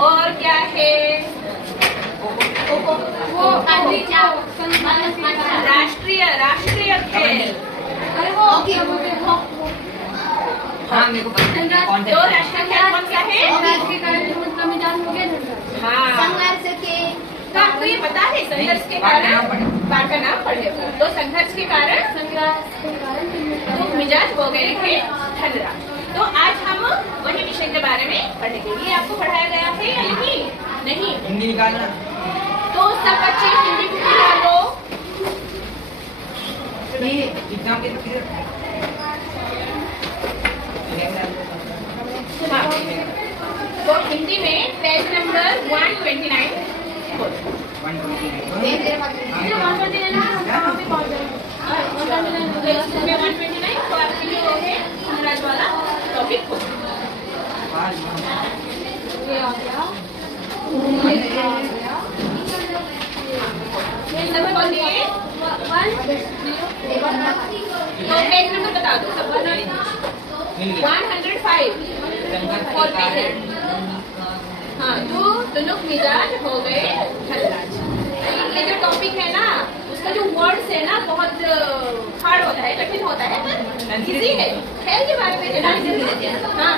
और क्या है? वो राष्ट्रीय खेल। हाँ मेरे को पता है। तो राष्ट्रीय खेल कौन सा है? हाँ, तो आपको ये पता है संघर्ष के कारण पाठ का नाम पढ़े हो। तो संघर्ष के कारण दुख मिजाज हो गए थे धनराज। तो आज हम वही विषय के बारे में पढ़ेंगे। ये आपको पढ़ाया गया है या नहीं? नहीं। हिंदी निकालना। तो सब बच्चे हिंदी बुक निकालो। ये एग्जाम के लिए हाँ, तो हिंदी में पेज नंबर 129 तो आपके लिए हो गए धनराज वाला टॉपिक हो। सब बोलिए। तो पेज नंबर बता दो सबको। 105 हाँ, जो तुनुक मिजाज हो गए धनराज। ये जो टॉपिक है ना, उसका जो वर्ड्स है ना बहुत हार्ड होता है, कठिन होता है, पर इजी है। खेल के बारे में है ना? हाँ,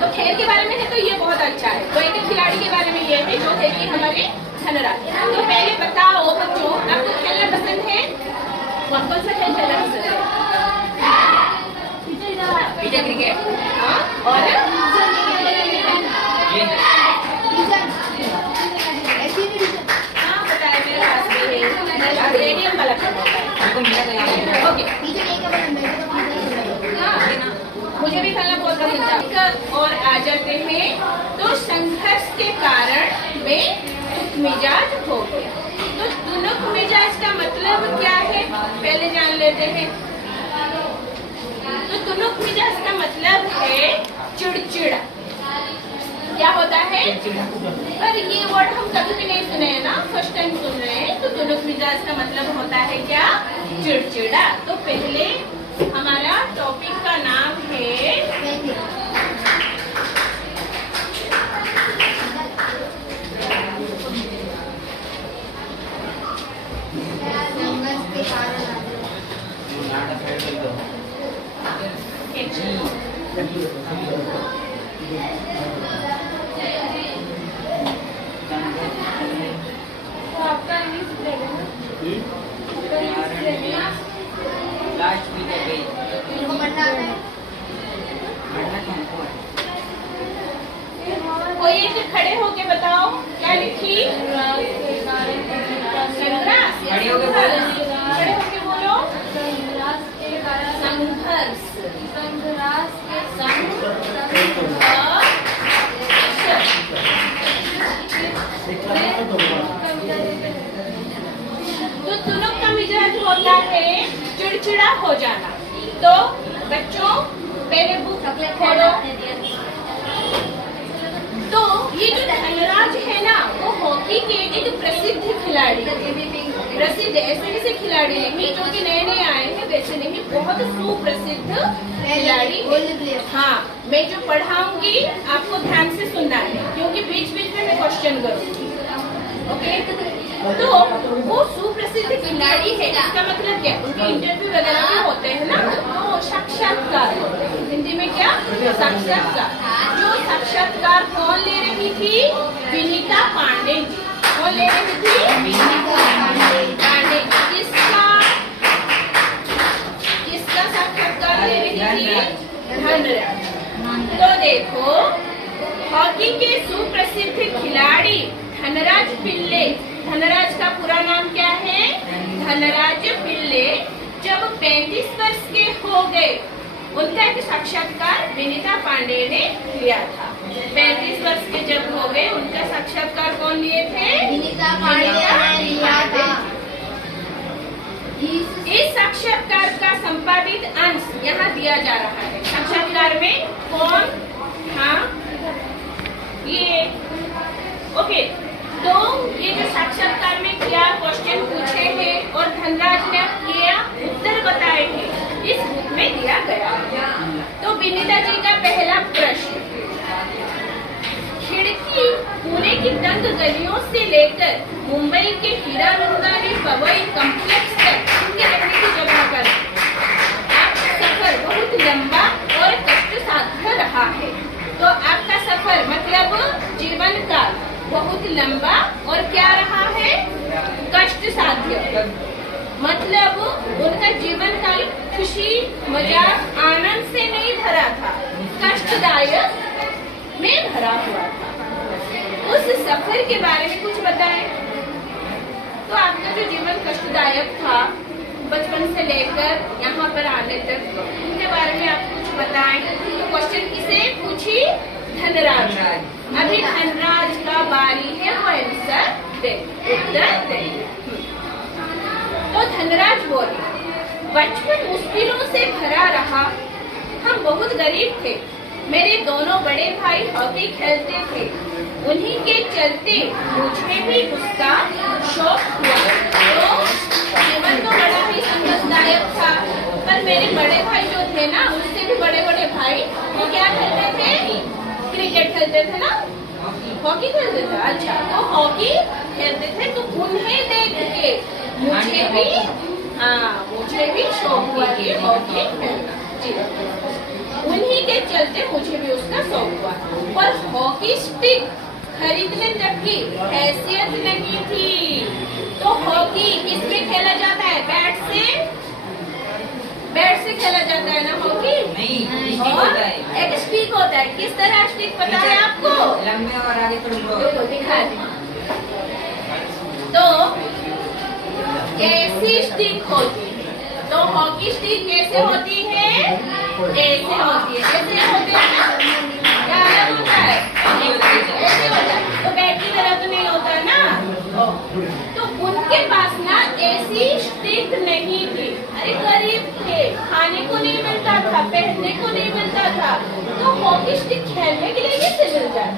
तो खेल के बारे में है तो ये बहुत अच्छा है। तो एक खिलाड़ी के बारे में ये है जो है कि हमारे धनराज। तो पहले बताओ बच्चों, आपको खेलना पसंद है? कौन कौन सा खेल खेलना पसंद है? क्रिकेट। हाँ, और बताया मेरे पास भी है रेडियम वाला खेल होता है। ओके, मुझे भी खेलना बहुत पसंद था। और आ जाते हैं तो संघर्ष के कारण वे दुख मिजाज हो गए। तो दुख मिजाज का मतलब क्या है पहले जान लेते हैं। तो दुनुक मिजाज का मतलब है चिड़चिड़ा। क्या होता है? पर ये वर्ड हम कभी भी नहीं सुने हैं ना, फर्स्ट टाइम सुन रहे हैं। तो दुनुक मिजाज का मतलब होता है क्या? चिड़चिड़ा। तो पहले हमारा टॉपिक का नाम है आपका इंग्लिश लास्ट वीक है कोई एक खड़े होके बताओ क्या लिखी? संघर्ष। खड़े होके बोलो। खड़े होके बोलो। संघर्ष। तो तुनुक का मिजाज होता है चिड़चिड़ा हो जाना। तो बच्चों पहले बुक खोलो। तो ये जो धनराज है ना, वो हॉकी के एक प्रसिद्ध खिलाड़ी, प्रसिद्ध ऐसे खिलाड़ी नहीं जो कि नए नए आए हैं, वैसे नहीं, बहुत सुप्रसिद्ध खिलाड़ी है। हाँ, मैं जो पढ़ाऊंगी आपको ध्यान से सुनना है, क्योंकि बीच बीच में मैं क्वेश्चन करूंगी। ओके, तो वो सुप्रसिद्ध खिलाड़ी है, इसका मतलब क्या? उनके इंटरव्यू वगैरह भी होते हैं ना, तो साक्षात्कार होते हैं। हिंदी में क्या? साक्षात्कार। जो साक्षात्कार कौन ले रही थी? विनीता पांडे जी। कौन ले रही थी? विनीता पांडे। किसका साक्षात्कार ले रही थी? धनराज। तो देखो, हॉकी के सुप्रसिद्ध खिलाड़ी धनराज पिल्ले, धनराज का पूरा नाम क्या है? धनराज पिल्ले जब 35 वर्ष के हो गए, उनका एक साक्षात्कार विनीता पांडे ने लिया था। 35 वर्ष के जब हो गए, उनका साक्षात्कार कौन लिए थे? विनीता पांडे ने लिया था। इस साक्षात्कार का संपादित अंश यहाँ दिया जा रहा है। साक्षात्कार में कौन? हाँ, ये ओके। तो ये जो साक्षात्कार में क्या क्वेश्चन पूछे हैं और धनराज ने क्या उत्तर बताए हैं, इस बुक में दिया गया। तो विनीता जी का पहला प्रश्न, मुंबई की तंग गलियों से लेकर मुंबई के हीरानंदानी पवई कॉम्प्लेक्स तक उनके रहने की जगह पर आपका सफर बहुत लंबा और कष्ट साध्य रहा है। तो आपका सफर मतलब जीवन काल बहुत लंबा और क्या रहा है, कष्ट साध्य। मतलब उनका जीवन काल खुशी मजाक आनंद से नहीं भरा था, कष्टदायक में भरा हुआ था। उस सफर के बारे में कुछ बताएं। तो आपका जो जीवन कष्टदायक था बचपन से लेकर यहाँ पर आने तक, उनके बारे में आप कुछ बताएं। तो क्वेश्चन किसे पूछी, धनराज। अभी धनराज का बारी है वो आंसर दे, उत्तर दे। तो धनराज बोले, बचपन मुश्किलों से भरा रहा, हम बहुत गरीब थे। मेरे दोनों बड़े भाई हॉकी खेलते थे, उन्हीं के चलते मुझे भी उसका शौक हुआ। तो जीवन तो बड़ा ही संघर्षदायक था, पर मेरे बड़े भाई जो थे ना, उससे भी बड़े बड़े भाई, वो क्या खेलते थे, क्रिकेट खेलते थे ना, हॉकी खेलते थे। अच्छा, तो हॉकी खेलते थे, तो उन्हें देख के मुझे भी शौक हुआ कि हॉकी खेलना। जी, उन्हीं के चलते मुझे भी उसका शौक हुआ। पर हॉकी स्टिक खरीदने तक की हैसियत नहीं थी। तो हॉकी किसमें खेला जाता है, बैट से खेला जाता है ना हॉकी। नहीं, और एक स्टिक होता है, किस तरह स्टिक पता है आपको, लंबे और आगे थोड़ी दिखा दी। तो ऐसी स्टिक होती है। तो हॉकी स्टिक कैसे होती है, ऐसे होती है, ऐसे होते हैं, क्या अलग होता है, ऐसे होता है। तो बैट की तरह तो नहीं होता ना। तो उनके पास ना ऐसी स्टिक नहीं थी। अरे गरीब थे, खाने को नहीं मिलता था, पहनने को नहीं मिलता था, तो हॉकी स्टिक खेलने के लिए कैसे मिल जाए।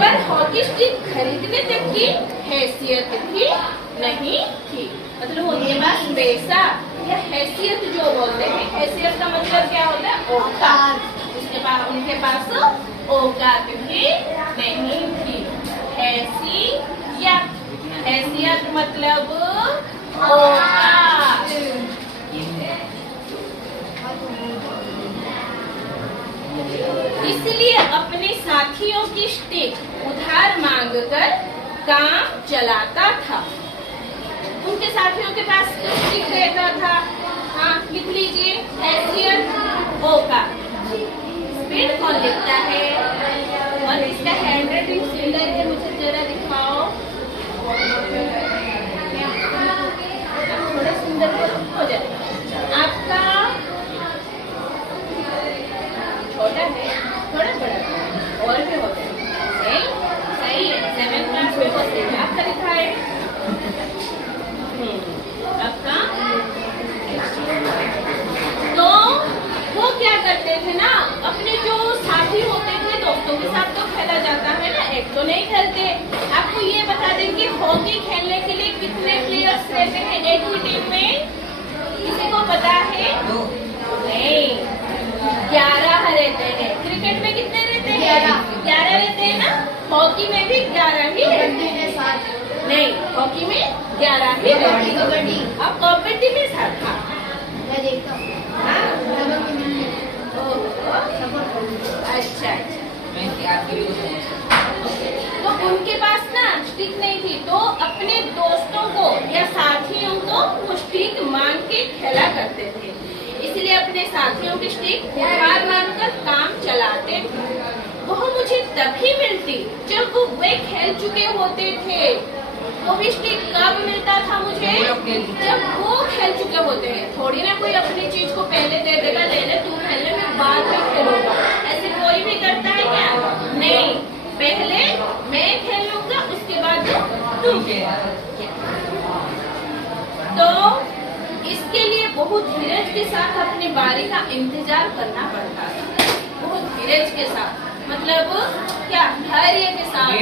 पर हॉकी स्टिक खरीदने तक की हैसियत भी नहीं थी। मतलब उनके पास पैसा या हैसियत जो बोलते हैं, हैसियत का मतलब क्या होता है, औकात। उनके पास औकात भी नहीं थी। हैसियत मतलब औकात। इसलिए अपने साथियों की स्टिक उधार मांगकर काम चलाता था। उनके साथियों के पास स्टिक रहता था। हाँ, लिख लीजिए, हैसियत औकात। स्पीड कौन लिखता है, और इसका हैंड राइटिंग सुंदर है, मुझे जरा दिखाओ। थोड़ा सुंदर हो जाए। आपका छोटा है, थोड़ा बड़ा है, और भी होता है, सही है। 7th क्लास में होते हैं, आपका लिखा है, आपका। तो वो क्या करते थे ना, अपने जो साथी होते थे, दोस्तों के साथ तो खेला जाता है ना, एक तो नहीं खेलते। आपको ये बता दें कि हॉकी खेलने के लिए कितने प्लेयर्स रहते हैं एक ही टीम में, किसी को पता है? नहीं, 11 रहते हैं। क्रिकेट में कितने रहते हैं, 11 रहते हैं ना। हॉकी में भी 11 ही रहते हैं। नहीं, हॉकी में 11 ही रहते हैं। अब कबड्डी में 7 था। मैं देखता हूँ। अच्छा, तो उनके पास ना स्टिक नहीं थी, तो अपने दोस्तों को या साथियों को वो स्टिक मांग के खेला करते थे। इसलिए अपने साथियों की स्टिक उधार मांगकर काम चलाते थे। वह मुझे तभी मिलती जब वे खेल चुके होते थे। वो भी स्टिक कब मिलता था मुझे, जब वो खेल चुके होते हैं। थोड़ी ना कोई अपनी चीज को पहले दे देगा, ले ले तू खेल ले, मैं बाद में खेलूंगा, ऐसे कोई भी करता है क्या? नहीं, पहले मैं खेल लूंगा, उसके बाद तू खेल। तो इसके लिए बहुत धीरज के साथ अपनी बारी का इंतजार करना पड़ता था। बहुत धीरज के साथ, मतलब क्या, धैर्य के साथ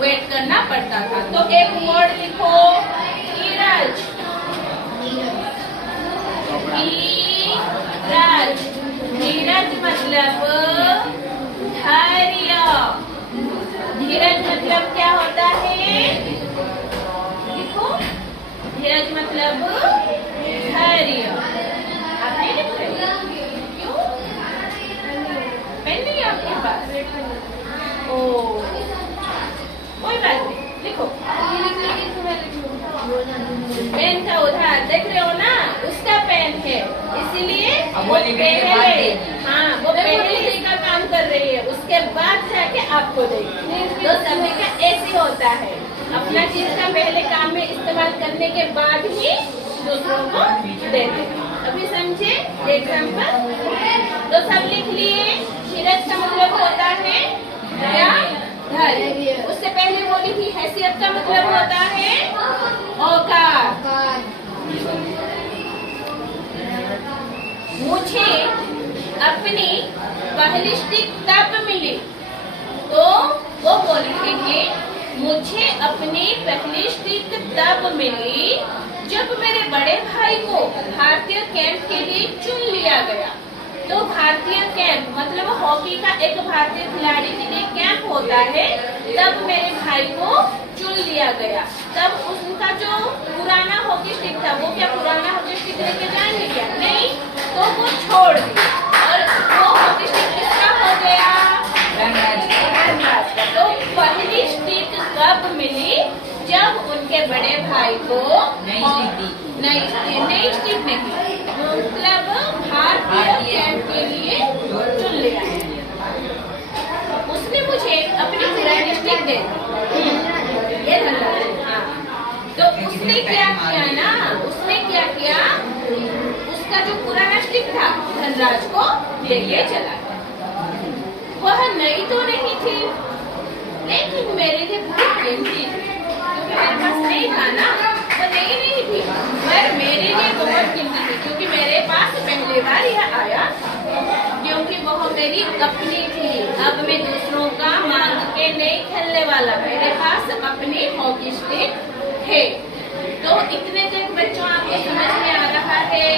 वेट करना पड़ता था। तो एक वर्ड लिखो, धीरज। धीरज मतलब धीरज मतलब क्या होता है? देखो, धीरज मतलब धैर्य। आप नहीं लिख रहे? क्यों? पेन नहीं है आपके पास? ओ, कोई बात नहीं, लिखो। पेन का उधार देख रहे हो ना, उसका पेन है, इसीलिए वो पहले, हाँ वो पहले का काम कर रही है, उसके बाद जाके आपको देगी। तो सभी का ऐसे होता है, अपना चीज का पहले काम में इस्तेमाल करने के बाद ही दूसरों को देते। अभी समझे एग्जाम्पल? तो सब लिख लिए। धीरज का मतलब होता है क्या? धैर्य। उससे पहले बोली थी हैसियत का मतलब होता है औकात। मुझे अपनी पहली स्टिक तब मिली, तो वो बोलेंगे मुझे अपनी पहली स्टिक तब मिली जब मेरे बड़े भाई को भारतीय कैंप के लिए चुन लिया गया। तो भारतीय कैंप मतलब हॉकी का एक भारतीय खिलाड़ी के लिए कैंप होता है, तब मेरे भाई को चुन लिया गया। तब उनका जो पुराना हॉकी स्टिक था, वो क्या पुराना हॉकी स्टिक लेके जाएंगे क्या? नहीं, तो वो छोड़ दिया और वो हॉकी स्टिक किसका हो गया? धनराज का। तो पहली स्टिक कब मिली? जब उनके बड़े भाई को नई स्टिक नहीं, मतलब भारतीय कैंप के लिए चुन लिया। उसने मुझे अपनी पुरानी स्टिक दे दी, ये धनराज। हाँ, तो उसने क्या किया ना, उसने क्या किया, उसका जो पुराना स्टिक था धनराज को लेके चला गया। वह नई तो नहीं थी, लेकिन मेरे लिए बहुत कीमती थी, क्योंकि मेरे पास नहीं था ना, वो नई नहीं थी, पर मेरे लिए बहुत कीमती थी, क्योंकि मेरे पास पहली बार यह आया, क्योंकि वह मेरी अपनी थी। अब मैं दूसरों का मांग के नहीं खेलने वाला, मेरे पास अपनी हॉकी स्टिक है। तो इतने तक बच्चों आपको समझ में आ रहा है?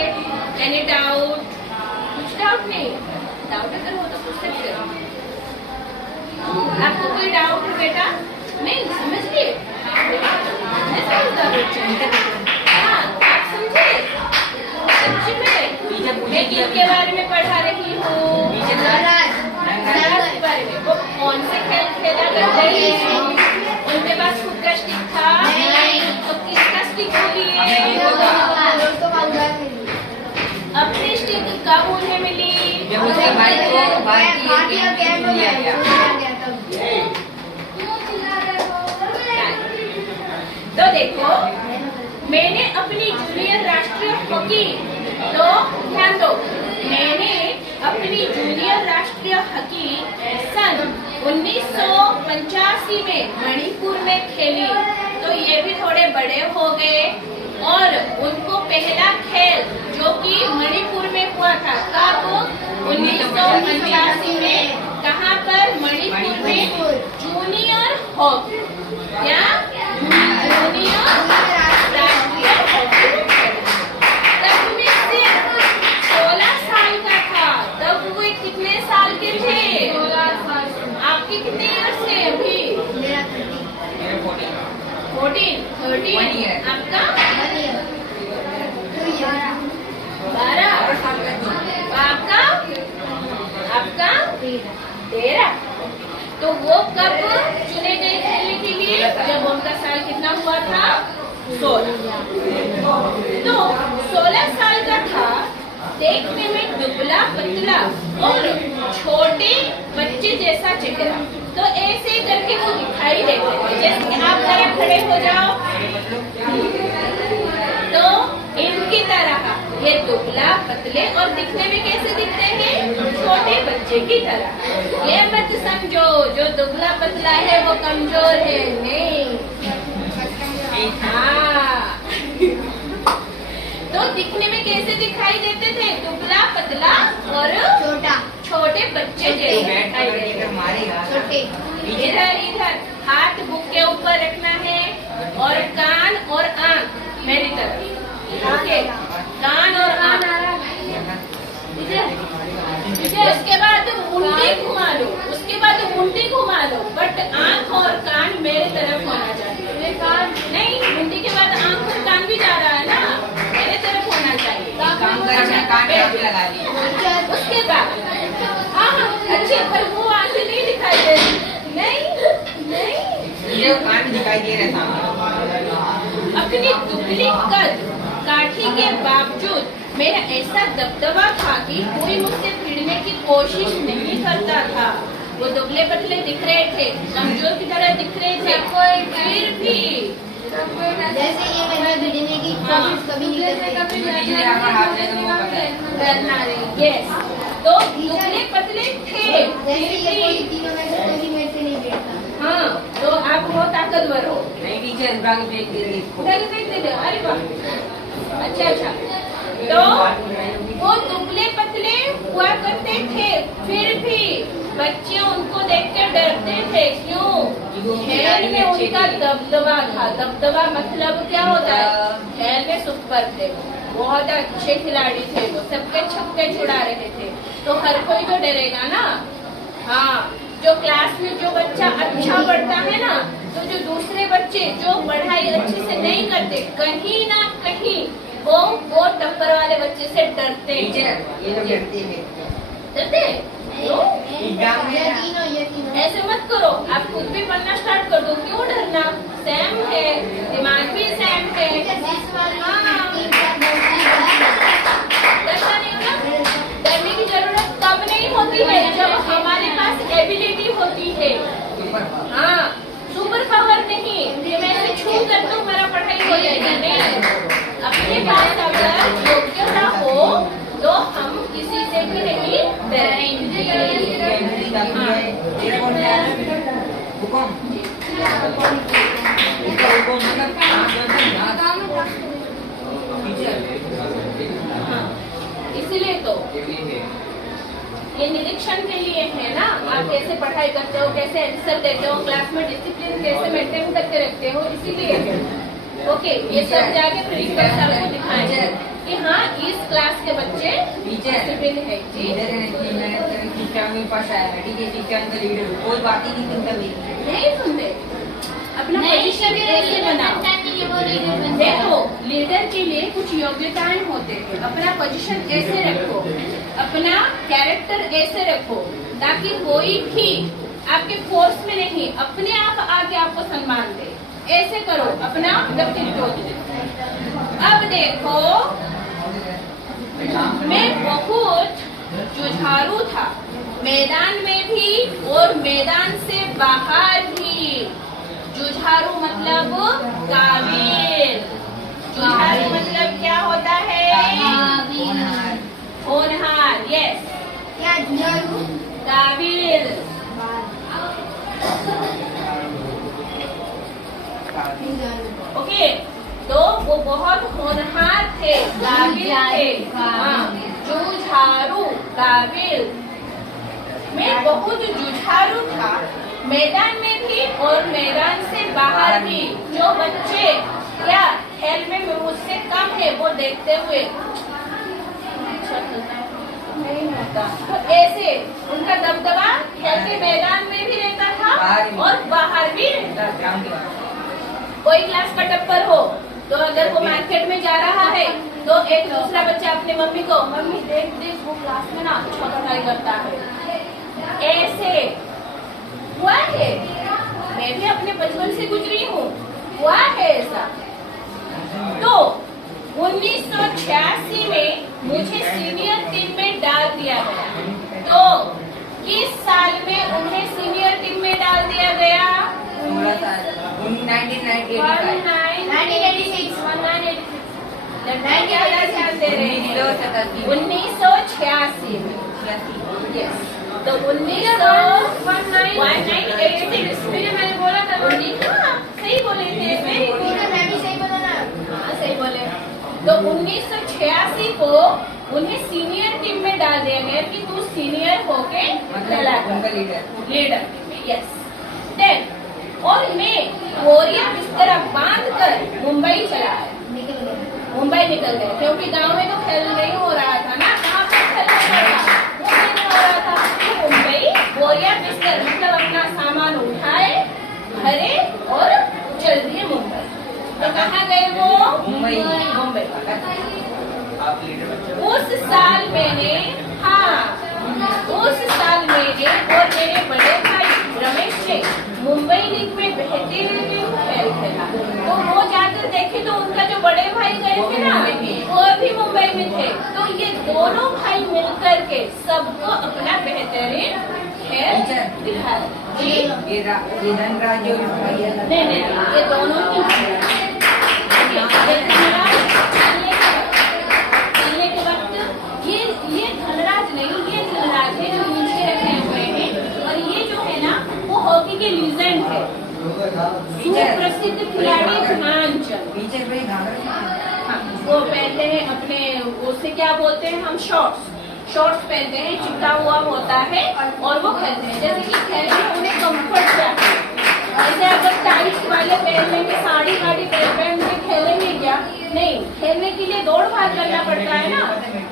Any doubt? कुछ डाउट नहीं? डाउट अगर हो तो पूछ सकते हो। आपको कोई डाउट है बेटा? नहीं समझ लिए? हाँ, आप समझे? सच्ची में मैं किसके बारे में पढ़ा रही हूँ? धनराज के बारे में। वो कौन से खेल खेला करते थे? उनके पास खुद का स्टिक था? तो किसका स्टिक लिए? अपनी स्टिक कब उन्हें मिली? जब उसके भाई को भारतीय कैंप में लिया गया। तो देखो, मैंने अपनी जूनियर राष्ट्रीय हॉकी, तो ध्यान दो, मैंने अपनी जूनियर राष्ट्रीय हॉकी सन 1985 में मणिपुर में खेली। तो ये भी थोड़े बड़े हो गए और उनको पहला खेल जो कि मणिपुर में हुआ था, कब? 1985 में। कहाँ पर? मणिपुर में जूनियर हॉकी या जूनियर राष्ट्रीय हॉकी। तब मैं सिर्फ 16 साल का था। तब वो कितने साल के थे? 16 साल। आपके कितने ईयर्स थे अभी? 14, 13। आपका 12। आपका 13। तो वो कब चुने गए खेलने के लिए? जब उनका साल कितना हुआ था? 16। तो 16 साल का था, देखने में दुबला पतला और छोटे बच्चे जैसा चेहरा। तो ऐसे करके वो दिखाई देते थे, जैसे कि आप जरा खड़े हो जाओ, तो इनकी तरह ये दुबला पतले और दिखने में कैसे दिखते हैं? छोटे बच्चे की तरह। ये मत समझो जो दुबला पतला है वो कमजोर है, नहीं। हाँ तो दिखने में कैसे दिखाई देते थे? दुबला पतला और छोटे बच्चे जैसे दिखाई देते। इधर हाथ बुक के ऊपर रखना है और कान और आँख मेरी तरफ। ओके, कान और आँख। उसके बाद मुंडी घुमा लो, बट बट आंख और कान मेरे तरफ होना चाहिए। नहीं, मुंडी के बाद आंख और कान भी जा रहा है ना, मेरे तरफ होना चाहिए। काम कर रहे हैं, कान यहाँ पे लगा दी। उसके बाद हाँ अच्छे, पर वो आंख नहीं दिखाई दे रही। नहीं ये कान दिखाई दे रहा था। अपनी दुबली कद काठी के बावजूद मेरा ऐसा दबदबा था कि कोई मुझसे भिड़ने की कोशिश नहीं करता था। वो दुबले पतले दिख रहे थे, कमजोर की तरह दिख रहे थे, फिर भी जैसे ये मेरा भिड़ने की कोशिश कभी नहीं करते। टीचर आपका हाथ दे तो वो पता है। डरना नहीं। यस, तो दुबले पतले थे, जैसे फिर ये कोई भी तीनों में से कोई भी मेरे से नहीं भिड़ता। हाँ, तो आप बहुत ताकतवर हो। नहीं टीचर उठा के फेंक दे इसको। देख दे, अरे वाह, अच्छा। तो वो दुबले पतले हुआ करते थे, फिर भी बच्चे उनको देख कर डरते थे। क्यों? खेल में उनका दबदबा था। दबदबा मतलब क्या होता है? खेल में सुपर थे, बहुत अच्छे खिलाड़ी थे, वो सबके छक्के छुड़ा रहे थे, तो हर कोई तो डरेगा ना। हाँ, जो क्लास में जो बच्चा अच्छा पढ़ता है ना, तो जो दूसरे बच्चे जो पढ़ाई अच्छे से नहीं करते, कहीं ना कहीं वो टक्कर वाले बच्चे से डरते हैं। टीचर ये लोग डरते हैं। डरते? क्यों? ये तीनों ऐसे मत करो, आप खुद भी पढ़ना स्टार्ट कर दो। क्यों डरना? सैम है, दिमाग भी सैम है। डरना नहीं ना? डरने की जरूरत तब नहीं होती है जब हमारे पास एबिलिटी होती है। हाँ, सुपर पावर नहीं कि मैं इसे छू कर दूं मेरा पढ़ाई हो जाएगा। नहीं, अपने पास अगर योग्यता हो तो हम किसी से भी नहीं डरेंगे। इसीलिए तो ये निरीक्षण के लिए है ना, आप कैसे पढ़ाई करते हो, कैसे आंसर देते हो, क्लास में डिसिप्लिन कैसे मेंटेन करके रखते हो, इसीलिए है। ओके, ये सब जाके प्रिंसिपल सर को दिखाएंगे कि हाँ इस क्लास के बच्चे डिसिप्लिन है। जी शिक्षा में पास आया है, ठीक है, शिक्षा में लीडर कोई बात ही नहीं सुनता मेरी। नहीं सुनते, अपना पोजीशन कैसे बनाओ। देखो, लीडर के लिए कुछ योग्यताएं होते हैं, अपना पोजीशन ऐसे रखो, अपना कैरेक्टर ऐसे रखो, ताकि कोई भी आपके फोर्स में नहीं, अपने आप आके आपको सम्मान दे। ऐसे करो अपना व्यक्तित्व। अब देखो, मैं बहुत जुझारू था, मैदान में भी और मैदान से बाहर भी। जुझारू मतलब काबिल। जुझारू मतलब क्या होता है? होनहार। यस, क्या जुझारू? काबिल। ओके, तो वो बहुत होनहार थे, काबिल थे। हाँ, जुझारू, काबिल। मैं बहुत जुझारू था, मैदान में भी और मैदान से बाहर भी। जो बच्चे क्या खेल में मुझसे कम है वो देखते हुए नहीं होता, तो ऐसे उनका दबदबा खेल के मैदान में भी रहता था और बाहर भी रहता था। कोई क्लास का टप्पर हो तो अगर वो मार्केट में जा रहा है तो एक दूसरा बच्चा अपने मम्मी को, मम्मी देख देख वो क्लास में ना अच्छा पढ़ाई करता है। ऐसे हुआ है, मैं भी अपने बचपन से गुजरी हूँ, हुआ है ऐसा। तो 1986 में मुझे सीनियर टीम में डाल दिया गया। तो किस साल में उन्हें सीनियर टीम में डाल दिया गया? 1986 में। यस, तो 1986 में मैंने बोला था। हाँ, सही बोले थे, मैं भी सही बोला ना? हाँ सही बोले। तो 1986 को उन्हें सीनियर टीम में डाल दिया गया कि तू सीनियर होके लीडर। यस, देन और मैं बोरिया बिस्तर बांध कर मुंबई चला आया। मुंबई निकल गए क्योंकि गांव में तो खेल नहीं हो रहा था ना, कहाँ पर खेल हो रहा था। तो मुंबई बोरिया बिस्तर मतलब अपना सामान उठाए कहाँ गए वो? मुंबई। मुंबई। उस साल मैंने, हाँ, उस साल मैंने और मेरे बड़े भाई रमेश ने मुंबई लीग में बेहतरीन खेल खेला। तो वो जाकर देखे तो उनका जो बड़े भाई गए थे ना, वो भी मुंबई में थे। तो ये दोनों भाई मिलकर के सबको अपना बेहतरीन खेल दिखाया। ये धनराज और भैया नहीं, ये दोनों ही खेलने के वक्त ये धनराज नहीं, ये धनराज है जो नीचे रखे हुए हैं। और ये जो है ना, वो हॉकी के लीजेंड है, सुप्रसिद्ध खिलाड़ी ध्यानचंद। पीछे भाई हाँ, वो पहनते हैं अपने, उससे क्या बोलते हैं हम, शॉर्ट्स पहनते हैं, चिपटा हुआ होता है और वो खेलते हैं। जैसे कि खेलने में उन्हें कंफर्ट चाहिए। जैसे अगर टाइट वाले पहन लेंगे, साड़ी पहन के खेलेंगे क्या? नहीं, खेलने के लिए दौड़ भाग करना पड़ता है ना,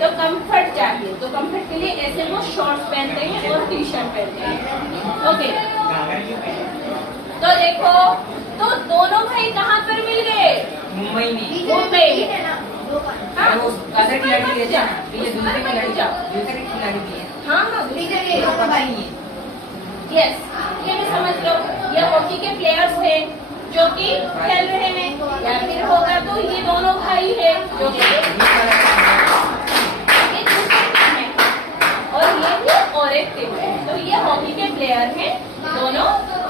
तो कंफर्ट चाहिए। तो कंफर्ट के लिए ऐसे वो शॉर्ट्स पहनते हैं और टी शर्ट पहनते हैं। ओके, तो देखो, तो दोनों भाई कहाँ पर मिल गए? मुंबई में। मुंबई हाँ, वो दूसरे खिलाड़ी भी है ना, ये दूसरे दूसरे खिलाड़ी भी है। हाँ, तो पता ही है। यस, ये भी समझ लो, ये हॉकी के प्लेयर्स हैं जो कि खेल रहे हैं, या फिर होगा तो ये दोनों भाई है जो कि ये दूसरी टीम है और ये भी और एक टीम है। तो ये हॉकी के प्लेयर हैं, दोनों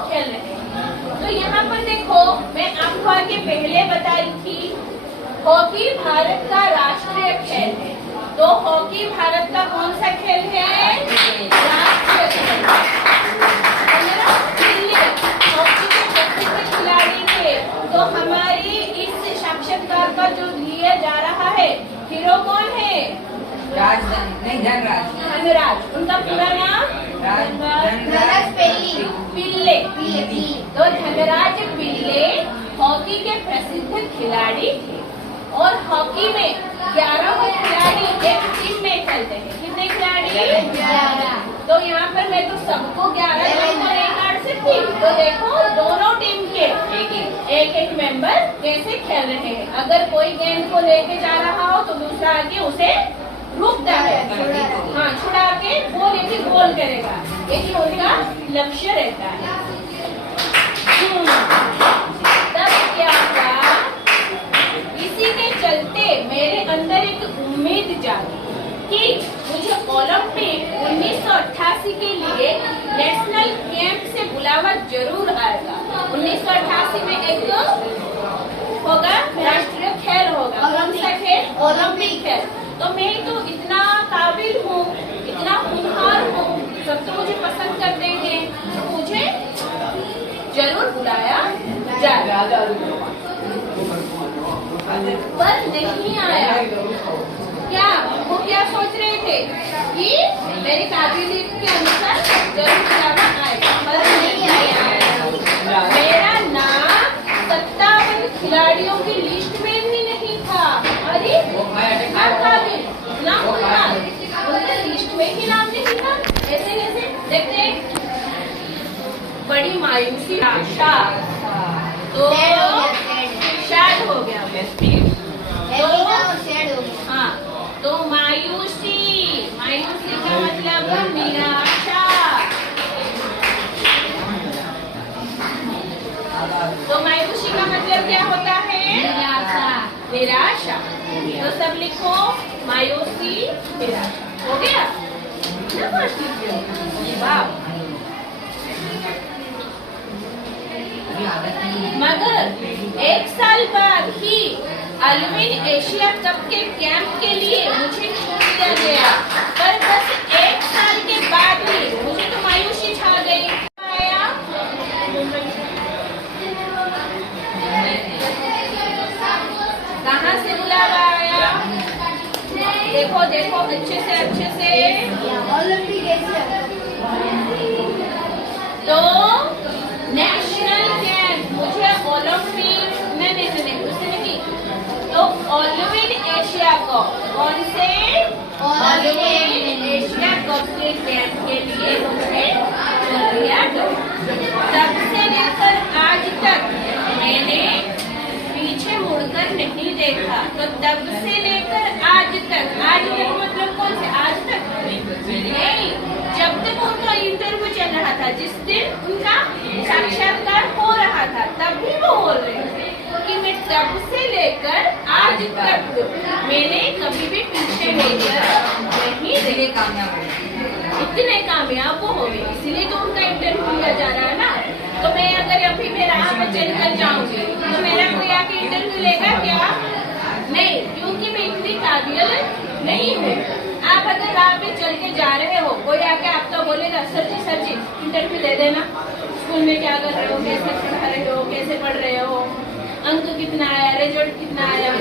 खेल रहे हैं। तो यहाँ पर देखो, मैं आपको आगे पहले बताई थी, हॉकी भारत का राष्ट्रीय खेल है। तो हॉकी भारत का कौन सा खेल है? राष्ट्रीय खेल। हॉकी के प्रसिद्ध खिलाड़ी थे। तो हमारी इस साक्षात्कार का जो लिया जा रहा है, हीरो कौन है? धनराज। उनका पूरा नाम? धनराज पिल्ले। तो धनराज पिल्ले हॉकी के प्रसिद्ध खिलाड़ी थे। और हॉकी में 11 खिलाड़ी एक टीम में खेलते हैं। कितने खिलाड़ी? 11। तो यहाँ पर मैं तो सबको 11 नहीं काट सकती। तो देखो, दोनों टीम के एक मेंबर कैसे खेल रहे हैं। अगर कोई गेंद को लेके जा रहा हो तो दूसरा आके उसे रोकता है, हाँ, छुड़ा के वो लेके गोल करेगा। लेकिन उनका लक्ष्य रहता है। तब क्या था, इसी के चलते मेरे अंदर एक उम्मीद जागी कि मुझे ओलंपिक 1988 के लिए नेशनल कैंप से बुलावा जरूर आएगा। 1988 में एक होगा राष्ट्रीय खेल होगा। कौन सा खेल? ओलंपिक खेल। तो मैं तो इतना काबिल हूँ, इतना होनहार हूँ, सब तो मुझे पसंद करते हैं, तो मुझे जरूर बुलाया जाएगा। पर नहीं आया। क्या वो क्या सोच रहे थे कि मेरी काबिलियत के अनुसार जरूर बुलावा आएगा, पर नहीं आया। मेरा नाम 57 खिलाड़ियों की लिस्ट में भी नहीं था। अरे नाम उनके लिस्ट में ही नाम नहीं था। ऐसे कैसे? देखते बड़ी मायूसी, आशा तो शायद हो गया। हाँ, तो मायूसी का मतलब निराशा। तो मायूसी का मतलब क्या होता है? निराशा। तो सब लिखो, मायूसी, निराशा। हो गया ना? वाह। मगर 1 साल बाद ही अल्विन एशिया कप के कैंप के लिए मुझे छूट दिया गया। पर बस 1 साल के बाद ही मुझे तो मायूसी छा गई। आया कहाँ से बुलावा आया? देखो देखो, अच्छे से तो नेशनल कैंप, मुझे ओलंपिक नहीं उससे नहीं, तो ओलंपिक एशिया कप, कौन से? ओलंपिक एशिया कप के कैंप के लिए मुझे चुन लिया गया। तब से लेकर आज तक मैंने पीछे देखा तो तब से लेकर आज तक मतलब कौन से आज तक नहीं, जब तक उनका इंटरव्यू चल रहा था, जिस दिन उनका साक्षात्कार हो रहा था, तब भी वो बोल रहे थे कि मैं तब से लेकर आज तक मैंने कभी भी पीछे नहीं इसलिए कामयाब हो। इतने कामयाब वो हो गए, इसलिए तो उनका इंटरव्यू लिया जा रहा है ना। तो मैं अगर अभी मैं राह पे चल कर जाऊंगी तो मेरा कोई आके इंटरव्यू लेगा क्या? नहीं, क्योंकि मैं इतनी काबिल नहीं हूँ। आप अगर राह पे चल के जा रहे हो, कोई आके आपका बोलेगा सर जी इंटरव्यू दे देना, स्कूल में क्या कर रहे हो, कैसे पढ़ा रहे हो, कैसे पढ़ रहे हो, अंक कितना आया, रिजल्ट कितना आया,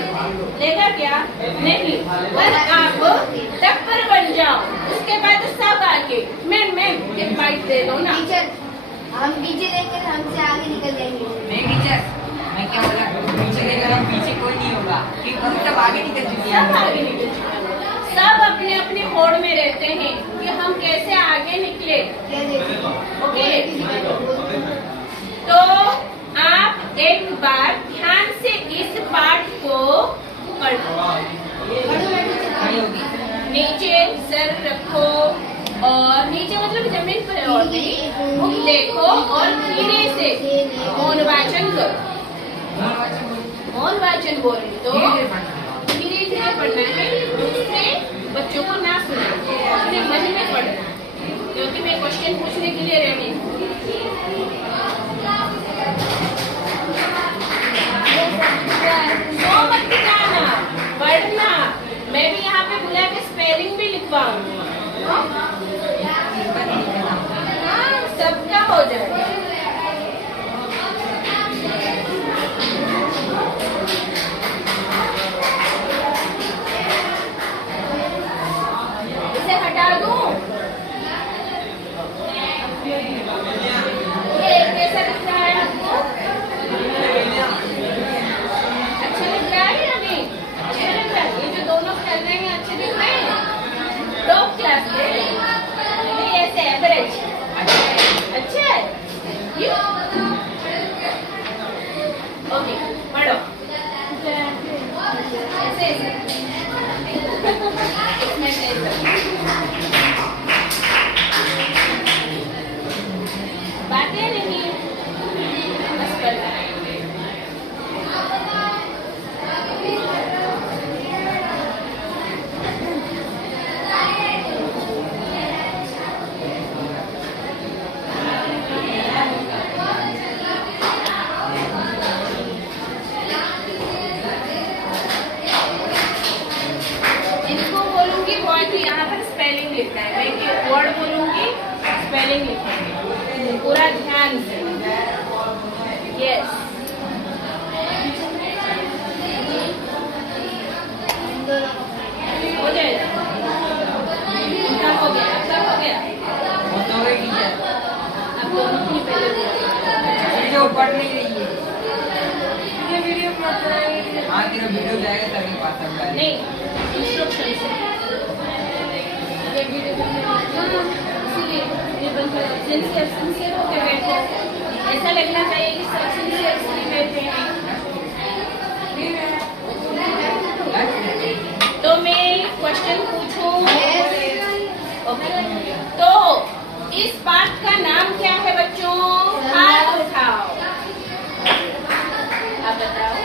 लेगा क्या? नहीं। पर आप टप्पर बन जाओ, उसके बाद सब आके मैम एक बाइट दे दो ना। टीचर, हम पीछे देखकर हमसे आगे निकल जाएंगे। नहीं टीचर, मैं क्या बोला, पीछे देखकर हम पीछे कोई नहीं होगा, कि हम सब आगे निकल चुके हैं। सब आगे निकल चुके हैं, सब अपने अपने होड़ में रहते हैं कि हम कैसे आगे निकले। ओके, तो आप एक बार ध्यान से इस पाठ को पढ़ो। नीचे सर रखो और नीचे मतलब जमीन पर और नहीं, बुक देखो और धीरे से मौन वाचन करो। मौन वाचन बोल तो धीरे धीरे पढ़ना है, दूसरे बच्चों को ना सुना, अपने मन में पढ़ना, क्योंकि मैं क्वेश्चन पूछने के लिए रेडी हूँ। सो मत जाना, पढ़ना। मैं भी यहाँ पे बुला के स्पेलिंग भी लिखवाऊंगी। हाँ, सबका हो जाएगा। इसे हटा दूं? ये कैसा दिख रहा है आपको? अच्छा लग रहा है या नहीं? अच्छा लग रहा है? ये जो दोनों चल रहे हैं अच्छे दिख रहे हैं? टॉप क्लास के नहीं, ऐसे एवरेज अच्छा है। ओके, पढ़ो ऐसे बातें नहीं, बस पढ़ना है। इनको बोलूंगी बहुत ही, यहाँ पर स्पेलिंग लिखना है, मैं एक वर्ड बोलूंगी, स्पेलिंग लिखेंगे पूरा ध्यान से। यस, हो जाएगा। इनका हो गया, आपका हो गया। वो तो गई टीचर, आप दोनों की पहले जो पढ़ नहीं रही है। ये वीडियो हाँ, तेरा वीडियो जाएगा तभी पास होगा। नहीं, इंस्ट्रक्शन से ये वीडियो इसीलिए ये बंद कर, सिंसियर होके बैठो, ऐसा लगना चाहिए कि सब सिंसियर बैठे हैं। तो मैं क्वेश्चन पूछूं? ओके, तो इस पाठ का नाम क्या है बच्चों? हाथ उठाओ, आप बताओ।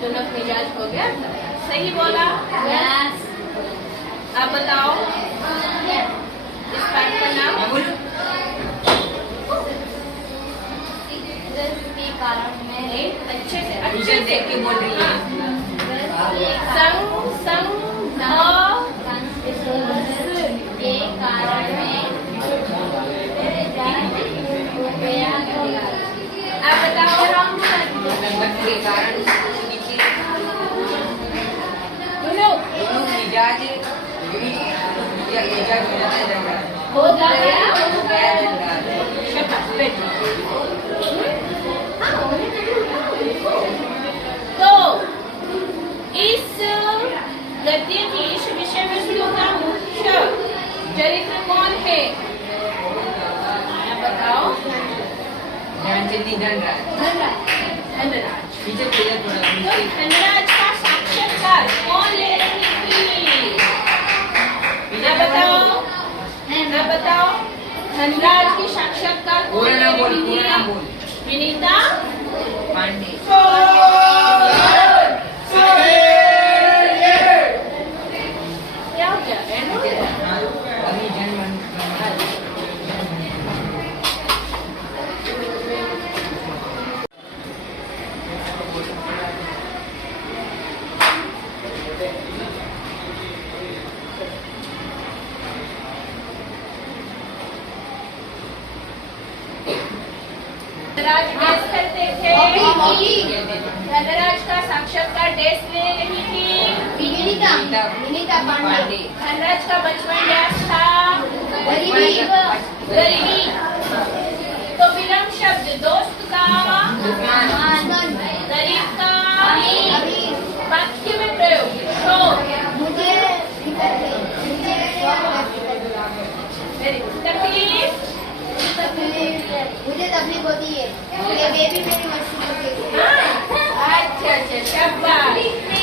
तो नफ मिजाज हो गया, सही बोला। यस। आप बताओ इस पाठ का नाम? मैं बोलूं? के कारण मैं अच्छे से टीचर देख के बोल रही है। संग संग के कारण में आप बताओ। संगत के कारण नीचे बोलो, मिजाज मिजाज हो जाता है झगड़ा। हो गया। हो गया झगड़ा। शाबाश, बैठो। तो इस गद्य की इस विषय वस्तु का मुख्य चरित्र कौन है? जल्दी धनराज धनराज। नीचे पूरा थोड़ा तो नीचे धनराज का साक्षात्कार कौन ले रही थी? मैं बताओ, मैं बताओ, धनराज की साक्षात्कार कौन पूरा ले नाम बोल, रही पूरा नाम थी? बोल। विनीता पांडे। क्या हो गया बहनों? हाँ, अभी जन धनराज डेस्क करते थे। हॉकी। धनराज का साक्षात्कार डेस्क ले रही थी। विनीता पांडे। धनराज का बचपन डैश था। गरीब। गरीबी। तो विराम शब्द दोस्त का, आनंद। गरीब का, अभी वाक्य में प्रयोग शो। मुझे तकलीफ, मुझे तकलीफ होती है, ये बेबी मेरी मस्ती करती है। हाँ, अच्छा अच्छा शाबाश।